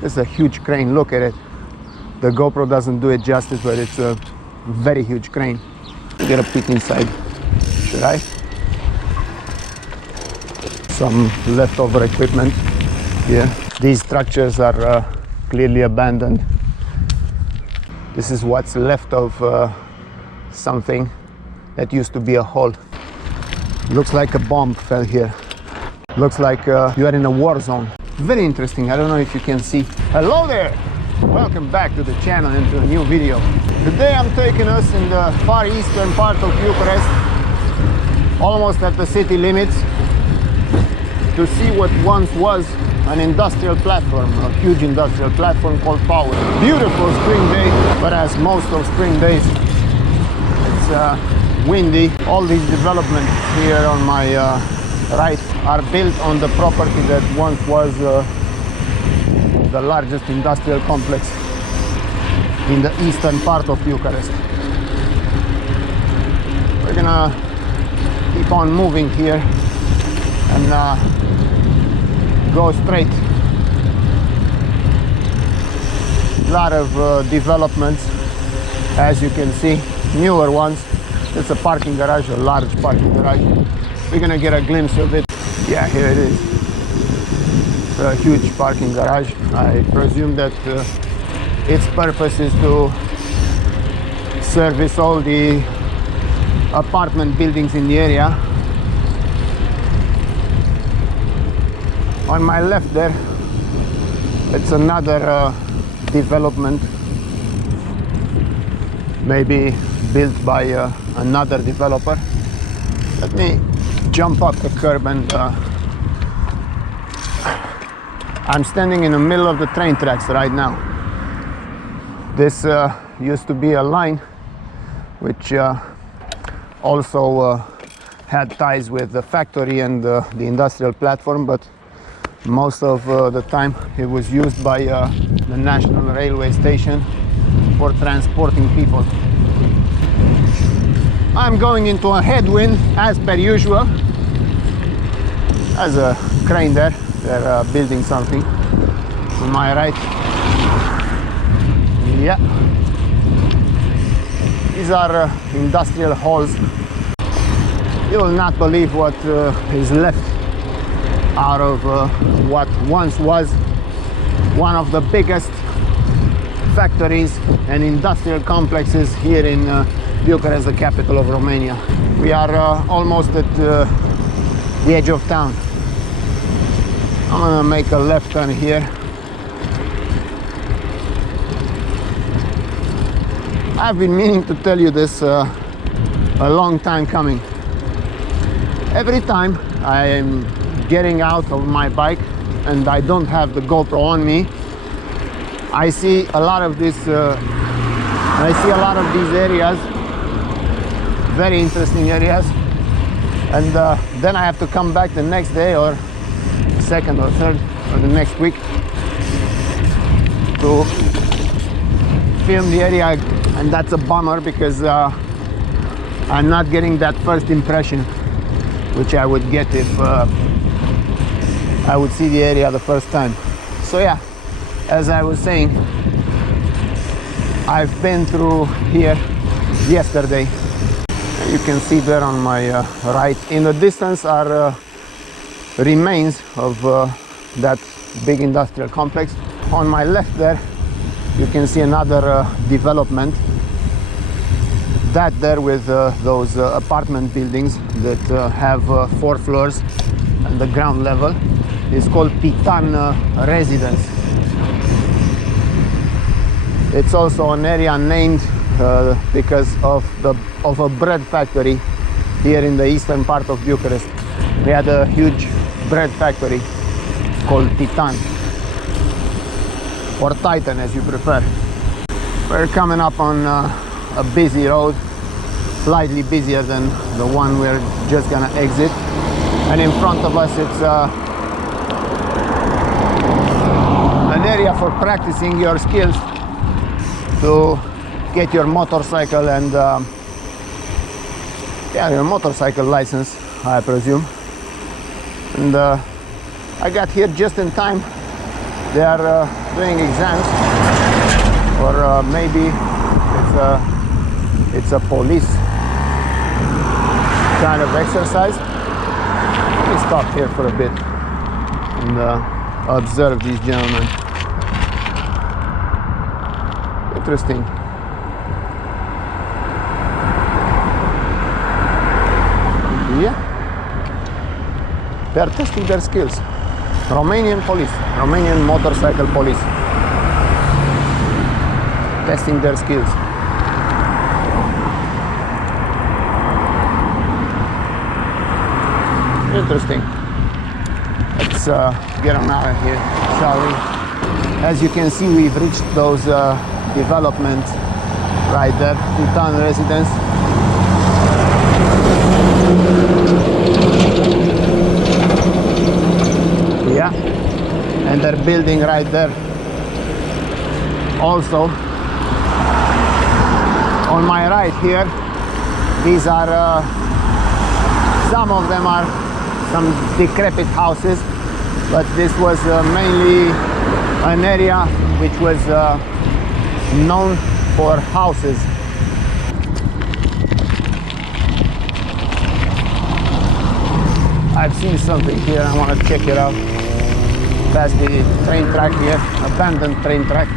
This is a huge crane, look at it. The GoPro doesn't do it justice, but it's a very huge crane. Get a peek inside. Should I? Some leftover equipment here. These structures are clearly abandoned. This is what's left of something that used to be a hall. Looks like a bomb fell here. Looks like you are in a war zone. Very interesting. I don't know if you can see. Hello there! Welcome back to the channel and to a new video. Today I'm taking us in the far eastern part of Bucharest, almost at the city limits, to see what once was an industrial platform, a huge industrial platform called Power. Beautiful spring day, but as most of spring days, it's windy. All these developments here on my right are built on the property that once was the largest industrial complex in the eastern part of Bucharest. We're gonna keep on moving here and go straight. A lot of developments, as you can see, newer ones. It's a parking garage, a large parking garage. We're gonna get a glimpse of it. Yeah, here it is. It's a huge parking garage. I presume that its purpose is to service all the apartment buildings in the area. On my left there, it's another development, maybe built by another developer. Let me jump up the curb and I'm standing in the middle of the train tracks right now. This used to be a line which also had ties with the factory and the industrial platform, but most of the time it was used by the National Railway Station for transporting people. I'm going into a headwind as per usual. There's a crane there. They're building something to my right. Yeah. These are industrial halls. You will not believe what is left out of what once was one of the biggest factories and industrial complexes here in Bucharest, the capital of Romania. We are almost at the edge of town. I'm gonna make a left turn here. I've been meaning to tell you this a long time coming. Every time I am getting out of my bike and I don't have the GoPro on me, I see a lot of this. I see a lot of these areas, very interesting areas, and then I have to come back the next day or second or third or the next week to film the area, and that's a bummer because I'm not getting that first impression which I would get if I would see the area the first time. So yeah, as I was saying, I've been through here yesterday. You can see there on my right, in the distance, are remains of that big industrial complex. On my left there, you can see another development. That there with those apartment buildings that have 4 floors and the ground level is called Titan Residence. It's also an area named because of a bread factory here in the eastern part of Bucharest. We had a huge bread factory called Titan, or Titan as you prefer. We're coming up on a busy road, slightly busier than the one we're just gonna exit, and in front of us it's an area for practicing your skills to get your motorcycle and yeah, your motorcycle license, I presume. And I got here just in time they are doing exams, or maybe it's a police kind of exercise. Let me stop here for a bit and observe these gentlemen. Interesting. Yeah, they are testing their skills. Romanian police, Romanian motorcycle police, testing their skills. Interesting. Let's get on out of here, shall we? As you can see, we've reached those developments right there, two-town residence. Yeah, and they're building right there. Also, on my right here, these are some of them are some decrepit houses, but this was mainly an area which was known for houses. I've seen something here, I want to check it out. That's the train track here, abandoned train track.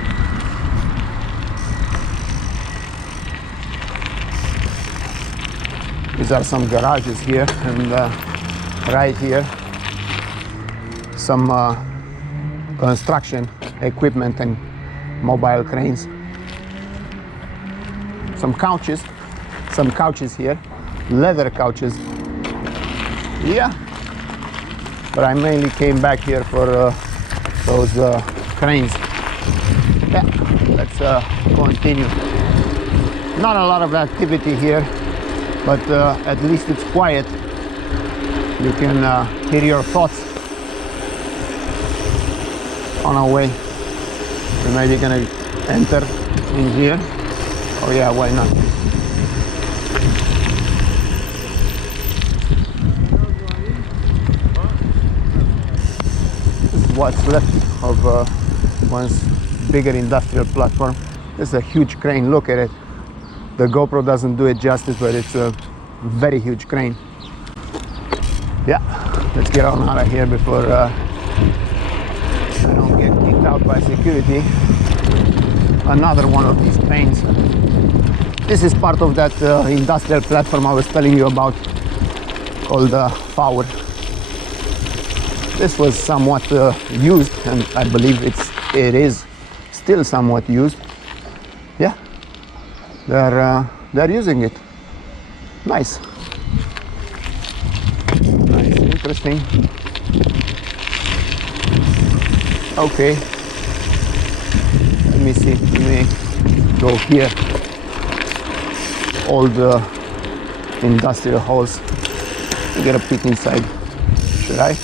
These are some garages here, and right here some construction equipment and mobile cranes. Some couches here, leather couches. Yeah, but I mainly came back here for those cranes. Yeah, let's continue. Not a lot of activity here, but at least it's quiet. You can hear your thoughts on our way. We're maybe gonna enter in here. Oh yeah, why not? This is what's left of once bigger industrial platform. This is a huge crane, look at it. The GoPro doesn't do it justice, but it's a very huge crane. Yeah, let's get on out of here before I don't get kicked out by security. Another one of these cranes. This is part of that industrial platform I was telling you about, called Power. This was somewhat used, and I believe it is still somewhat used. Yeah, they're using it. Nice. Nice, interesting. Okay. Let me see. Let me go here. All the industrial halls. Get a peek inside. Should I?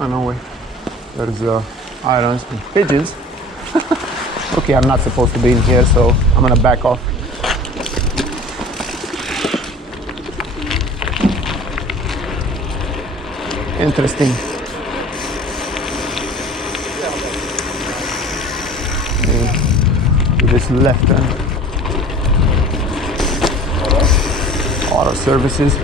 Oh, no way. There's irons and pigeons. Okay, I'm not supposed to be in here, so I'm gonna back off. Interesting. To this left turn. Auto services.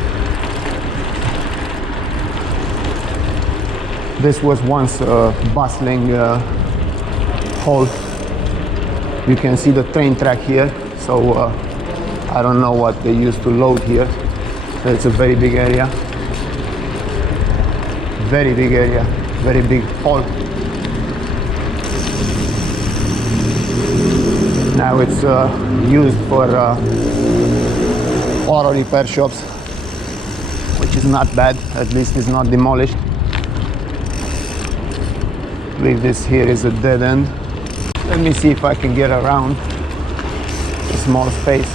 This was once a bustling hall. You can see the train track here, so I don't know what they used to load here. It's a very big area. Very big area, very big hall. Now it's used for auto repair shops, which is not bad, at least it's not demolished. I believe this here is a dead end. Let me see if I can get around a small space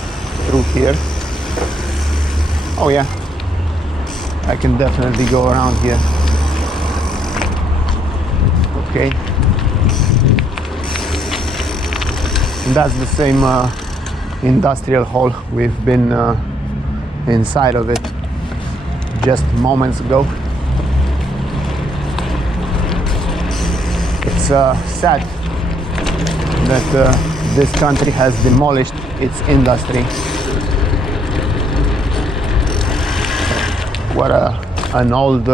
through here. Oh yeah, I can definitely go around here. Okay. And that's the same industrial hall. We've been inside of it. just moments ago. It's sad that this country has demolished its industry. What an old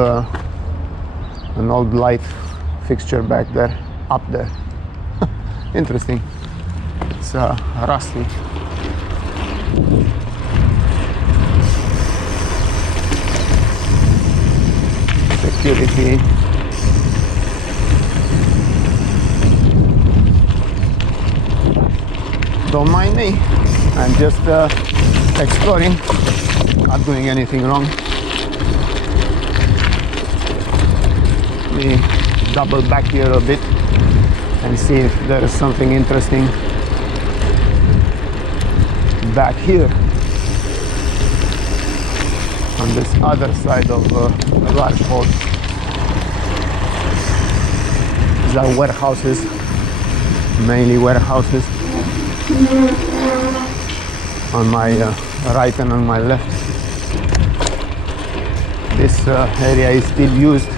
light fixture back there, up there. Interesting. It's rusty. Security. Don't mind me. I'm just exploring, not doing anything wrong. Let me double back here a bit and see if there is something interesting back here on this other side of the large hall. These are warehouses, mainly warehouses, on my right and on my left. This area is still used.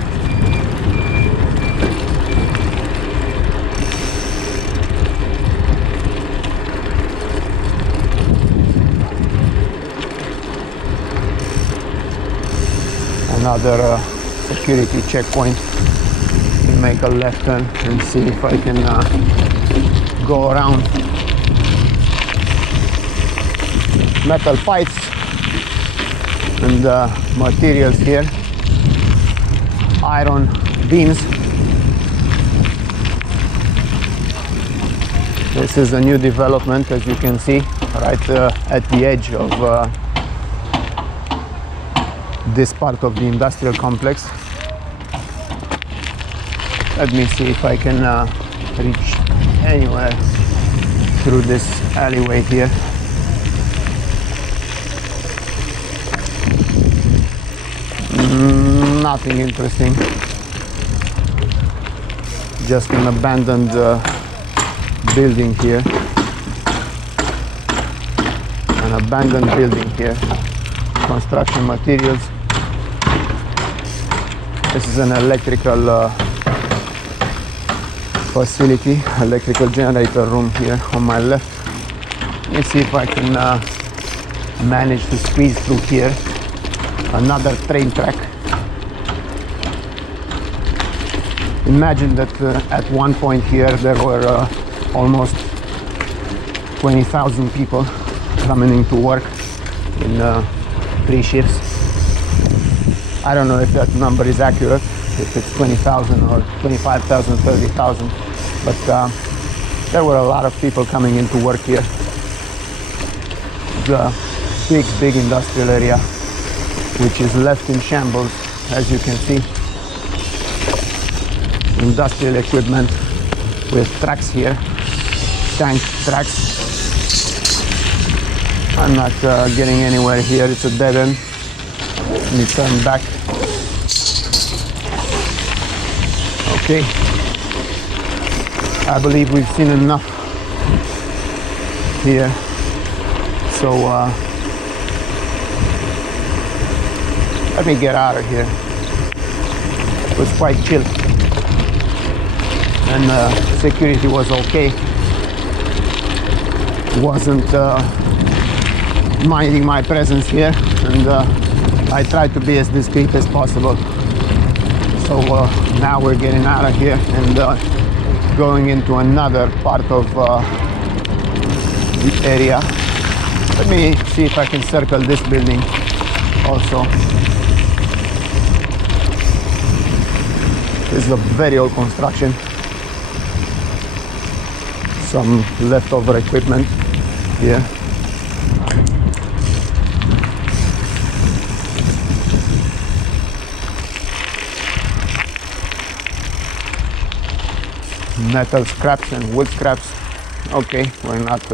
Another security checkpoint. We'll make a left turn and see if I can go around. Metal pipes and materials here. Iron beams. This is a new development, as you can see, right at the edge of this part of the industrial complex. Let me see if I can reach anywhere through this alleyway here. Nothing interesting. Just an abandoned building here. An abandoned building here. Construction materials. This is an electrical facility, electrical generator room here on my left. Let me see if I can manage to squeeze through here. Another train track. Imagine that at one point here there were almost 20,000 people coming into work in 3 shifts. I don't know if that number is accurate, if it's 20,000 or 25,000, 30,000, but there were a lot of people coming into work here. It's a big industrial area which is left in shambles, as you can see. Industrial equipment with tracks here, tank tracks. I'm not getting anywhere here, it's a dead end. Let me turn back. Okay, I believe we've seen enough here, so let me get out of here. It was quite chill and security was okay. Wasn't minding my presence here, and I tried to be as discreet as possible. So now we're getting out of here and going into another part of the area. Let me see if I can circle this building also. This is a very old construction. Some leftover equipment here. Metal scraps and wood scraps. Okay, we're not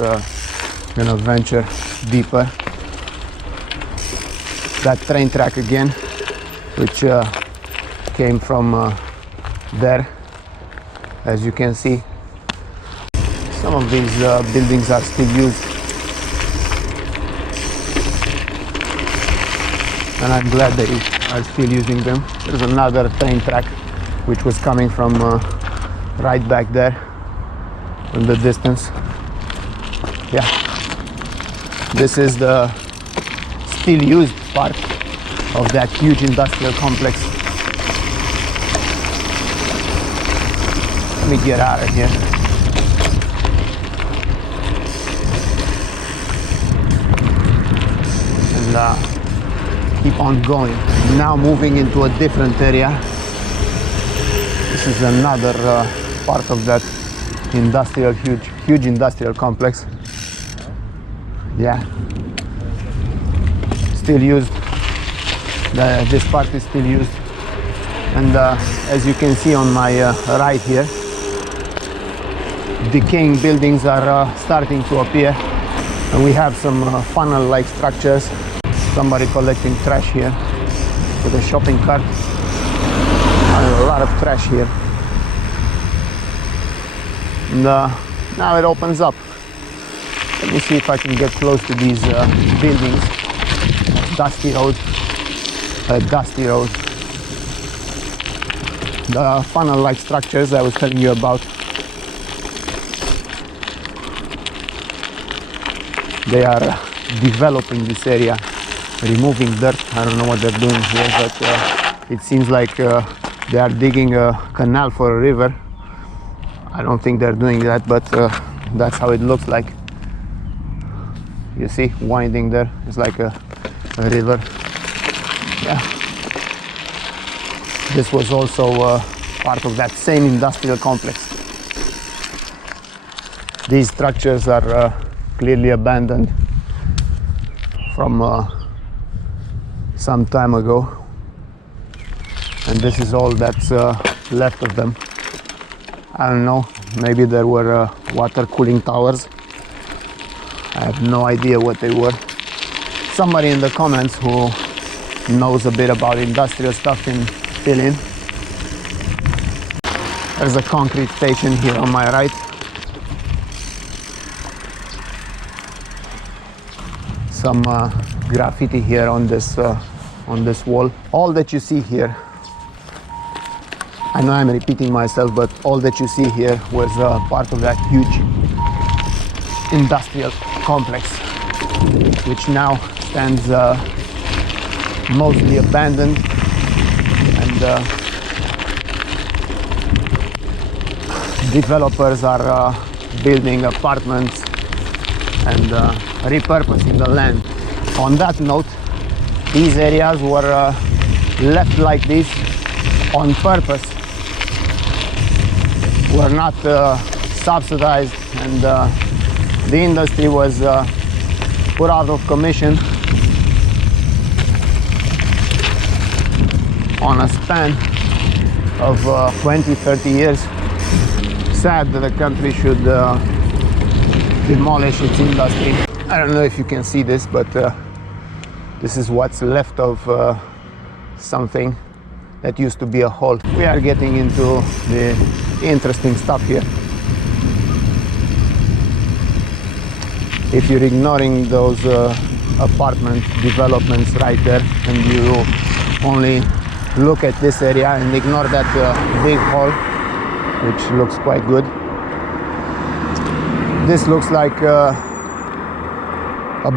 gonna venture deeper. That train track again, which came from there, as you can see. Some of these buildings are still used, and I'm glad are still using them. There's another train track which was coming from right back there in the distance. Yeah, this is the still used part of that huge industrial complex. Let me get out of here. And keep on going. Now moving into a different area. This is another part of that industrial, huge industrial complex. Yeah, still used. This part is still used. And as you can see on my right here, decaying buildings are starting to appear. And we have some funnel-like structures. Somebody collecting trash here with a shopping cart. And a lot of trash here. And now it opens up. Let me see if I can get close to these buildings. Dusty road. Dusty road. The funnel-like structures I was telling you about. They are developing this area, removing dirt. I don't know what they're doing here, but it seems like they are digging a canal for a river. I don't think they're doing that, but that's how it looks like. You see, winding there. It's like a river. Yeah. This was also part of that same industrial complex. These structures are clearly abandoned from some time ago, and this is all that's left of them. I don't know, maybe there were water cooling towers. I have no idea what they were. Somebody in the comments who knows a bit about industrial stuff can fill in. There's a concrete station here on my right. Some graffiti here on this wall. All that you see here, I know I'm repeating myself, but all that you see here was part of that huge industrial complex, which now stands mostly abandoned, and developers are building apartments and repurposing the land. On that note, these areas were left like this on purpose. Were not subsidized, and the industry was put out of commission on a span of 20-30 years. Sad that the country should demolish its industry. I don't know if you can see this, but this is what's left of something that used to be a hall. We are getting into the interesting stuff here. If you're ignoring those apartment developments right there, and you only look at this area and ignore that big hall, which looks quite good. This looks like a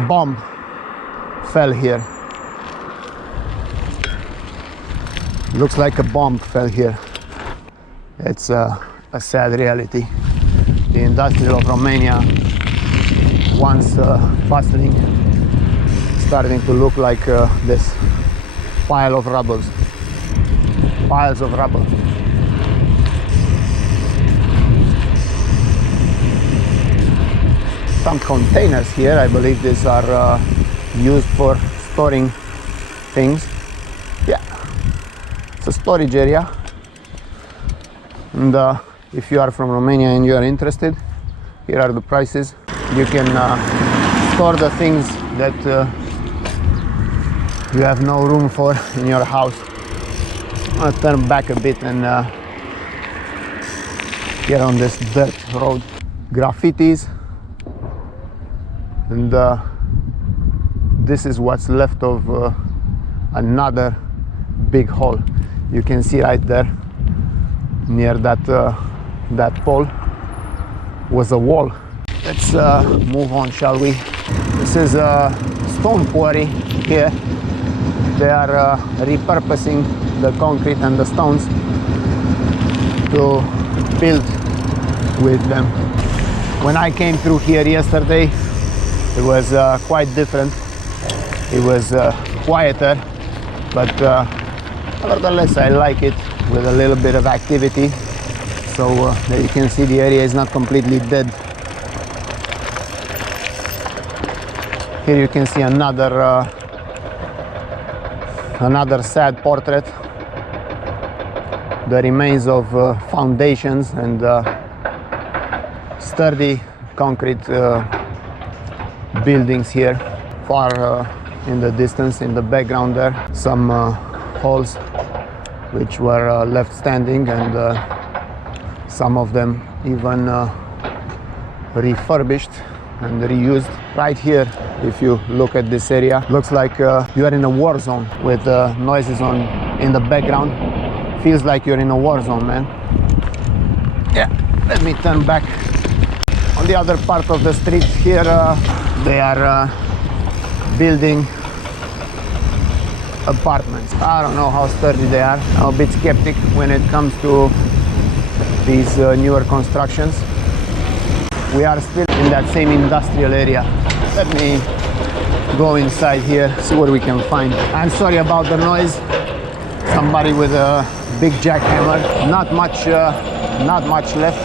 bomb fell here. Looks like a bomb fell here. It's a sad reality. The industry of Romania, once bustling, starting to look like this pile of rubble. Piles of rubble. Some containers here. I believe these are used for storing things. Yeah, it's a storage area. And if you are from Romania and you are interested, here are the prices. You can store the things that you have no room for in your house. I'm gonna turn back a bit and get on this dirt road. Graffitis, and this is what's left of another big hole. You can see right there near that pole was a wall. Let's move on, shall we? This is a stone quarry here. They are repurposing the concrete and the stones to build with them. When I came through here yesterday, it was quite different. It was quieter, but nevertheless I like it with a little bit of activity. So there you can see the area is not completely dead. Here you can see another sad portrait. The remains of foundations and sturdy concrete buildings here. Far in the distance, in the background there, some holes which were left standing, and some of them even refurbished and reused. Right here, if you look at this area, looks like you are in a war zone with noises in the background. Feels like you're in a war zone, man. Yeah, let me turn back. On the other part of the street here, they are building apartments. I don't know how sturdy they are. I'm a bit skeptic when it comes to these newer constructions. We are still in that same industrial area. Let me go inside here, see what we can find. I'm sorry about the noise. Somebody with a big jackhammer. Not much left.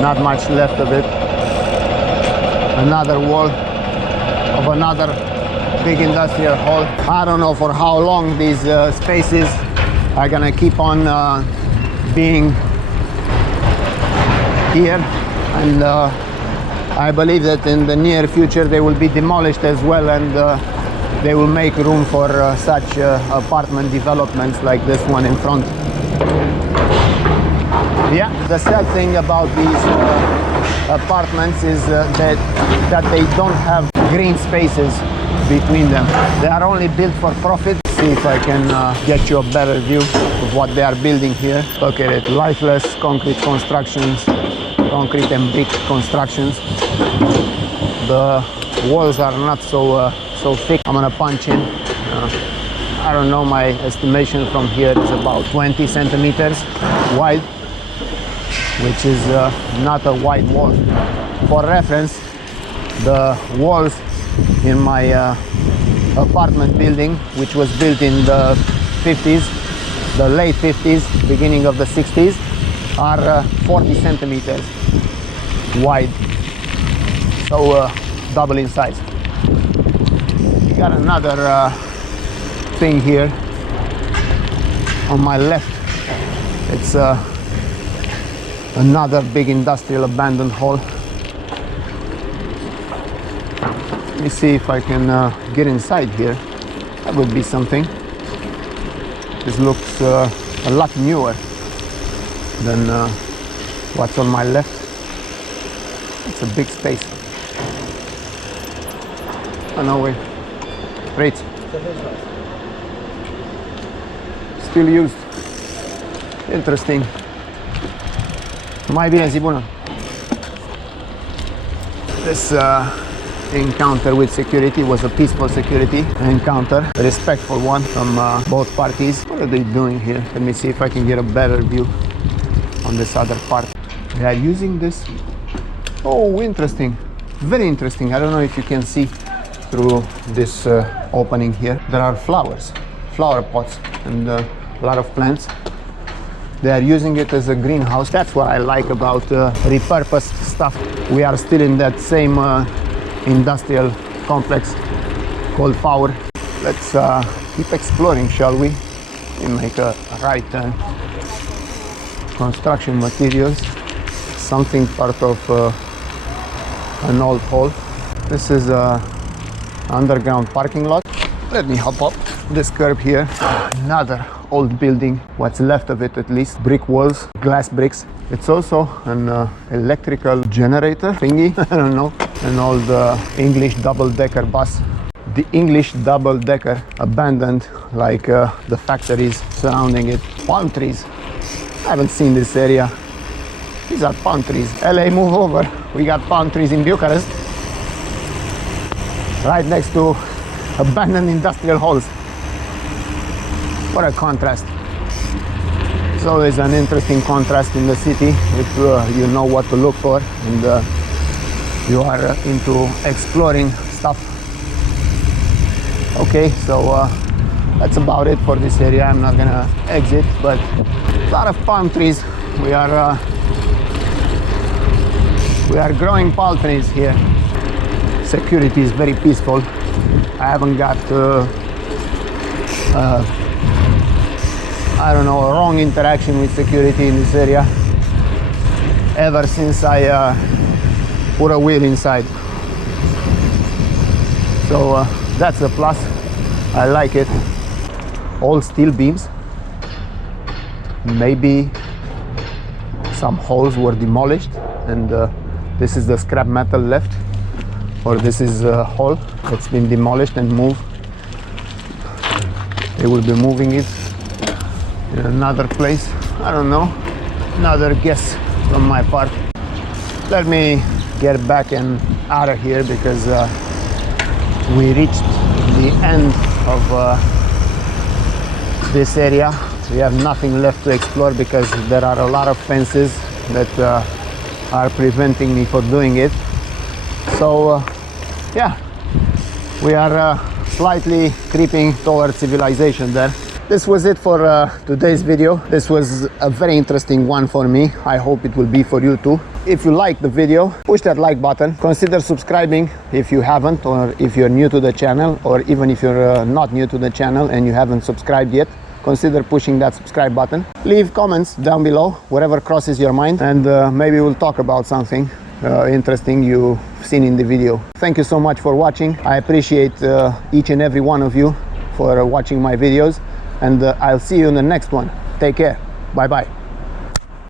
Not much left of it. Another wall of another big industrial hall. I don't know for how long these spaces are gonna keep on being here, and I believe that in the near future they will be demolished as well, and they will make room for such apartment developments like this one in front. Yeah, the sad thing about these apartments is that they don't have green spaces between them. They are only built for profit. See if I can get you a better view of what they are building here. Look at it, lifeless concrete constructions, concrete and brick constructions. The walls are not so thick. I'm gonna punch in. I don't know, my estimation from here is about 20 centimeters wide, which is not a wide wall. For reference, the walls in my apartment building, which was built in the 50s, the late 50s, beginning of the 60s, are 40 centimeters wide, so double in size. You got another thing here on my left. It's another big industrial abandoned hall. Let me see if I can get inside here. That would be something. This looks a lot newer than what's on my left. It's a big space. Oh, no way. Great. Still used. Interesting. Mai bine, zi bună. This encounter with security was a peaceful security encounter, a respectful one from both parties. What are they doing here? Let me see if I can get a better view on this other part. They are using this. Oh, interesting. Very interesting. I don't know if you can see through this opening here. There are flowers, flower pots, and a lot of plants. They are using it as a greenhouse. That's what I like about repurposed stuff. We are still in that same industrial complex called Power. Let's keep exploring, shall we? We make a right turn. Construction materials, something part of an old hall. This is a underground parking lot. Let me hop up this curb here. Another old building, what's left of it at least. Brick walls, glass bricks. It's also an electrical generator thingy. I don't know. An old English double-decker bus the English double-decker abandoned, like the factories surrounding it. Palm trees. I haven't seen this area. These are palm trees. LA, move over. We got palm trees in Bucharest, right next to abandoned industrial halls. What a contrast. It's always an interesting contrast in the city if you know what to look for and you are into exploring stuff. Okay, so that's about it for this area. I'm not gonna exit, but a lot of palm trees. We are growing palm trees here. Security is very peaceful. I haven't got I don't know, a wrong interaction with security in this area ever since I put a wheel inside. So that's a plus. I like it. All steel beams. Maybe some holes were demolished and this is the scrap metal left, or this is a hole that's been demolished and moved. They will be moving it in another place. I don't know, another guess from my part. Let me get back and out of here because we reached the end of this area. We have nothing left to explore because there are a lot of fences that are preventing me from doing it. So yeah, we are slightly creeping towards civilization there. This was it for today's video. This was a very interesting one for me. I hope it will be for you too. If you like the video, push that like button. Consider subscribing if you haven't, or if you're new to the channel, or even if you're not new to the channel and you haven't subscribed yet, consider pushing that subscribe button. Leave comments down below, whatever crosses your mind, and maybe we'll talk about something interesting you've seen in the video. Thank you so much for watching. I appreciate each and every one of you for watching my videos, and I'll see you in the next one. Take care. Bye bye.